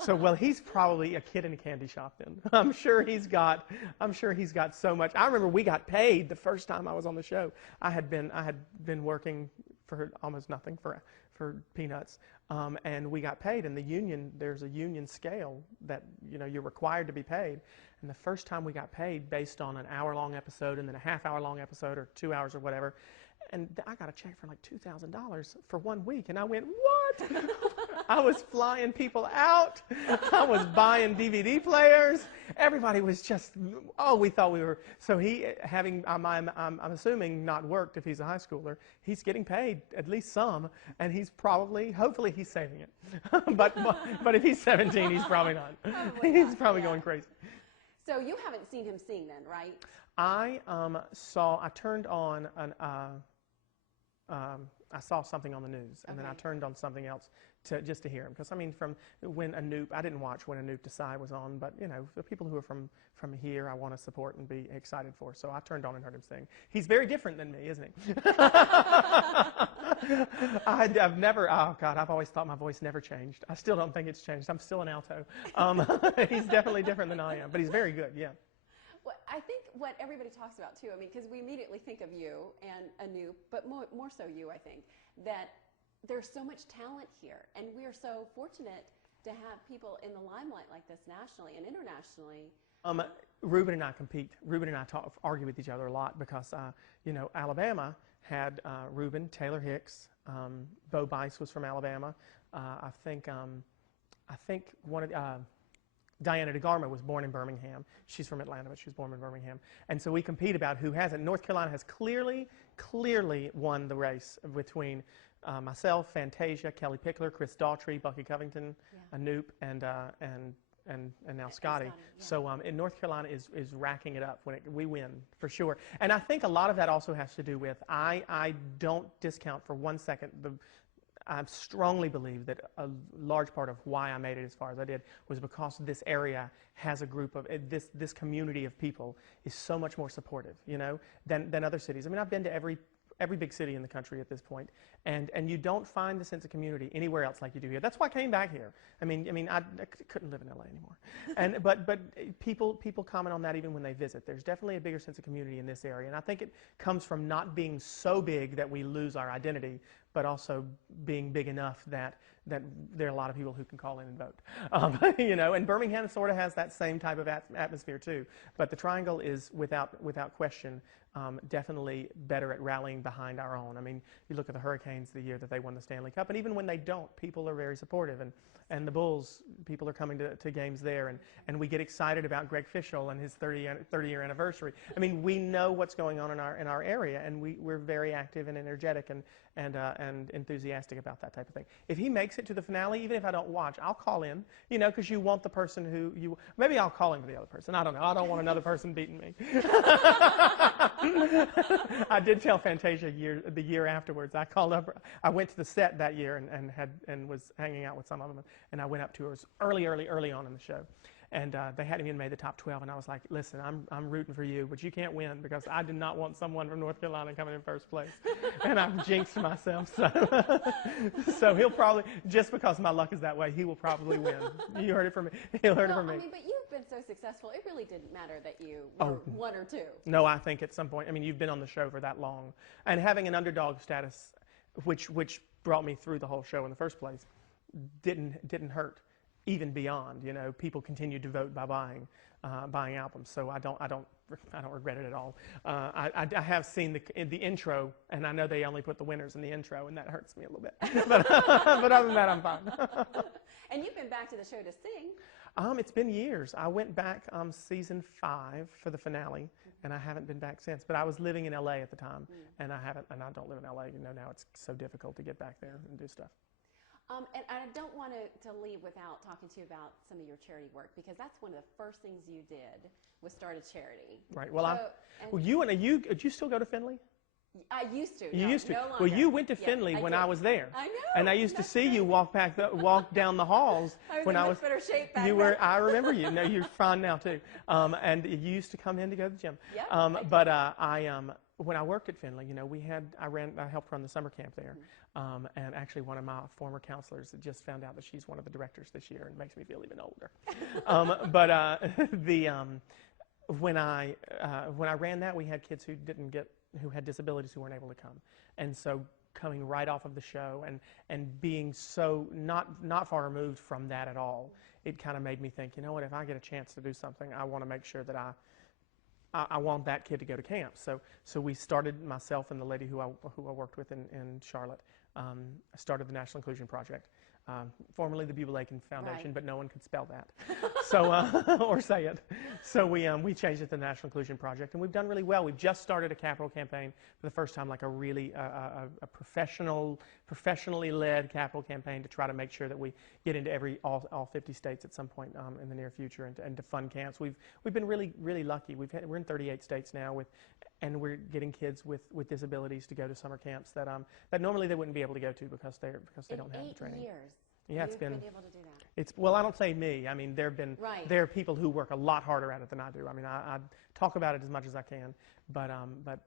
So, well, he's probably a kid in a candy shop then. I'm sure he's got so much. I remember we got paid the first time I was on the show. I had been working for almost nothing for peanuts, and we got paid. And there's a union scale that you're required to be paid. And the first time we got paid based on an hour-long episode and then a half-hour-long episode or 2 hours or whatever, and I got a check for like $2,000 for 1 week, and I went, what? I was flying people out. I was buying DVD players. Everybody was just, we thought we were. So he, I'm assuming not worked if he's a high schooler, he's getting paid at least some, and he's hopefully he's saving it. but if he's 17, he's probably not. He's probably going crazy. So you haven't seen him sing then, right? I turned on I saw something on the news, and then I turned on something else just to hear him. Because, I mean, from when Anoop, I didn't watch when Anoop Desai was on, but, the people who are from here, I want to support and be excited for. So I turned on and heard him sing. He's very different than me, isn't he? I've never, I've always thought my voice never changed. I still don't think it's changed. I'm still an alto. He's definitely different than I am, but he's very good, yeah. Well, I think what everybody talks about, too, I mean, because we immediately think of you and Anoop, but more so you, I think, that there's so much talent here, and we are so fortunate to have people in the limelight like this nationally and internationally. Ruben and I compete. Ruben and I argue with each other a lot because, Alabama had Ruben, Taylor Hicks, Bo Bice was from Alabama. I think one of Diana DeGarmo was born in Birmingham. She's from Atlanta, but she was born in Birmingham. And so we compete about who has it. North Carolina has clearly won the race between myself, Fantasia, Kelly Pickler, Chris Daughtry, Bucky Covington, Anoop, and now Scotty. Yeah. So in North Carolina is racking it up. We win, for sure. And I think a lot of that also has to do with, I don't discount for 1 second I strongly believe that a large part of why I made it as far as I did was because this area has a group of, this community of people is so much more supportive, than other cities. I mean, I've been to every big city in the country at this point, and you don't find the sense of community anywhere else like you do here. That's why I came back here. I mean, I couldn't live in LA anymore. But people comment on that even when they visit. There's definitely a bigger sense of community in this area, and I think it comes from not being so big that we lose our identity, but also being big enough that there are a lot of people who can call in and vote. And Birmingham sort of has that same type of atmosphere too. But the Triangle is, without question, definitely better at rallying behind our own. I mean, you look at the Hurricanes the year that they won the Stanley Cup, and even when they don't, people are very supportive. And the Bulls, people are coming to games there, and we get excited about Greg Fishel and his 30-year anniversary. I mean, we know what's going on in our area, and we're very active and energetic and enthusiastic about that type of thing. If he makes it to the finale, even if I don't watch, I'll call in, because you want the person who maybe I'll call in to the other person. I don't know. I don't want another person beating me. I did tell Fantasia the year afterwards. I called up. I went to the set that year and was hanging out with some of them, and I went up to her early on in the show. And they hadn't even made the top 12, and I was like, listen, I'm rooting for you, but you can't win because I did not want someone from North Carolina coming in first place. And I've jinxed myself. So he'll probably, just because my luck is that way, he will probably win. You heard it from me. He'll heard it from me. I mean, but you've been so successful, it really didn't matter that you were one or two. No, I think at some point, I mean, you've been on the show for that long. And having an underdog status, which brought me through the whole show in the first place, didn't hurt. Even beyond, people continued to vote by buying albums. So I don't regret it at all. I have seen the intro, and I know they only put the winners in the intro, and that hurts me a little bit. But other than that, I'm fine. And you've been back to the show to sing. It's been years. I went back season 5 for the finale, and I haven't been back since. But I was living in LA at the time, and I don't live in LA. Now it's so difficult to get back there and do stuff. And I don't want to leave without talking to you about some of your charity work, because that's one of the first things you did was start a charity. Right. Well, did you still go to Finley? I used to. You used to. No longer. Well, you went to Finley when I was there. I know. And I used to see you walk down the halls when I was. Better shape back you were. I remember you. No, you're fine now too. And you used to come in to go to the gym. Yeah. when I worked at Findlay, I helped run the summer camp there, and actually one of my former counselors had just found out that she's one of the directors this year, and it makes me feel even older. When I ran that, we had kids who had disabilities who weren't able to come, and so coming right off of the show and being so not far removed from that at all, it kind of made me think, you know what, if I get a chance to do something, I want to make sure that I want that kid to go to camp. So we started, myself and the lady who I worked with in Charlotte, started the National Inclusion Project, formerly the Beulah Aiken Foundation, Right. but no one could spell that, so or say it. So we changed it to the National Inclusion Project, and we've done really well. We've just started a capital campaign for the first time, like a really a professionally led capital campaign to try to make sure that we get into all 50 states at some point in the near future and to fund camps. We've been really lucky. We're in 38 states now and we're getting kids with disabilities to go to summer camps that normally they wouldn't be able to go to because they don't have the training. 8 years. Yeah, You've been able to do that. Well, I don't say me. I mean, there are people who work a lot harder at it than I do. I mean, I talk about it as much as I can, but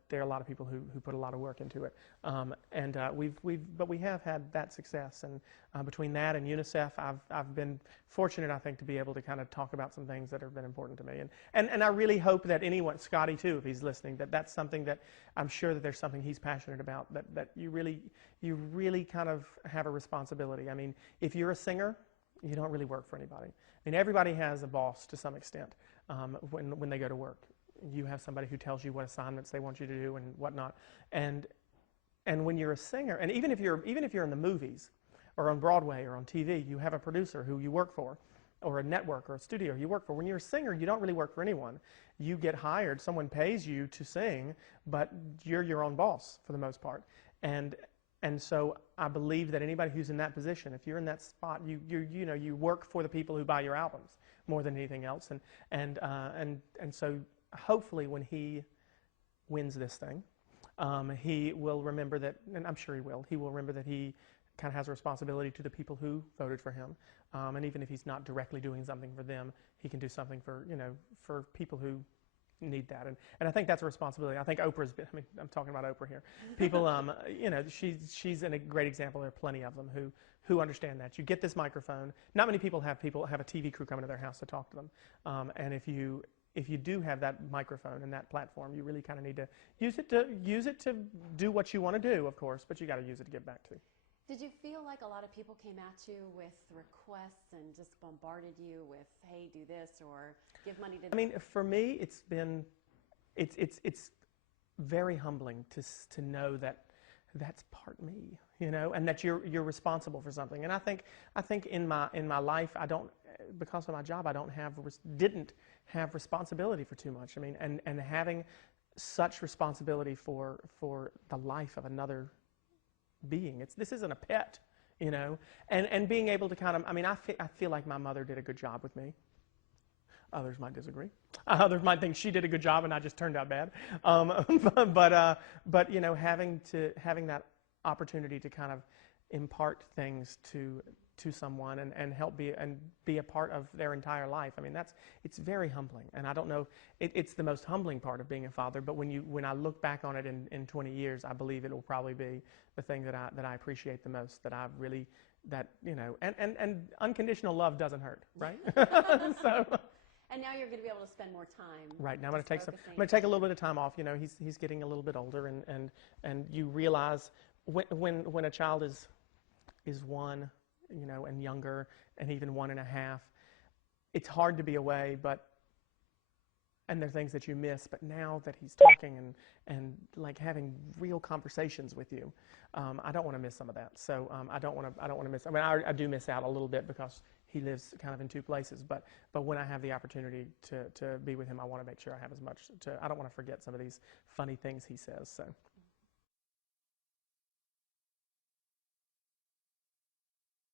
there are a lot of people who put a lot of work into it. But we have had that success, and between that and UNICEF, I've been fortunate, I think, to be able to kind of talk about some things that have been important to me. And I really hope that anyone, Scotty too, if he's listening, that's something that I'm sure that there's something he's passionate about, that you really kind of have a responsibility. I mean, if you're a singer, you don't really work for anybody. I mean, everybody has a boss to some extent when they go to work. You have somebody who tells you what assignments they want you to do and whatnot. And when you're a singer, and even if you're in the movies or on Broadway or on TV, you have a producer who you work for, or a network or a studio you work for. When you're a singer, you don't really work for anyone. You get hired, someone pays you to sing, but you're your own boss for the most part. And so I believe that anybody who's in that position, if you're in that spot, you work for the people who buy your albums more than anything else. And so hopefully when he wins this thing, he will remember that, and I'm sure he will. He will remember that he kind of has a responsibility to the people who voted for him. And even if he's not directly doing something for them, he can do something for people who need that. And I think that's a responsibility. I think Oprah's been, I mean, I'm talking about Oprah here. People, she's a great example. There are plenty of them who understand that. You get this microphone. Not many people have a TV crew coming to their house to talk to them. And if you do have that microphone and that platform, you really kind of need to use it to do what you want to do, of course, but you got to use it to give back to. Did you feel like a lot of people came at you with requests and just bombarded you with, hey, do this or give money to... I mean, for me, it's very humbling to know that that's part me, and that you're responsible for something. And I think in my life, because of my job, didn't have responsibility for too much. I mean, and having such responsibility for the life of another being. This isn't a pet, and being able to kind of, I mean, I feel like my mother did a good job with me. Others might disagree. Others might think she did a good job and I just turned out bad. But having that opportunity to kind of impart things to someone and help be a part of their entire life. I mean, it's very humbling, and I don't know, it's the most humbling part of being a father. But when I look back on it in 20 years, I believe it will probably be the thing that I appreciate the most. And unconditional love doesn't hurt, right? So. And now you're going to be able to spend more time. Right. Now I'm going to take a little bit of time off. He's getting a little bit older, and you realize when a child is one, and younger, and even 1.5, it's hard to be away, and there are things that you miss. But now that he's talking and like having real conversations with you, I don't want to miss some of that. So I don't want to miss. I mean, I do miss out a little bit because he lives kind of in two places. But when I have the opportunity to be with him, I want to make sure I have as much. I don't want to forget some of these funny things he says. So.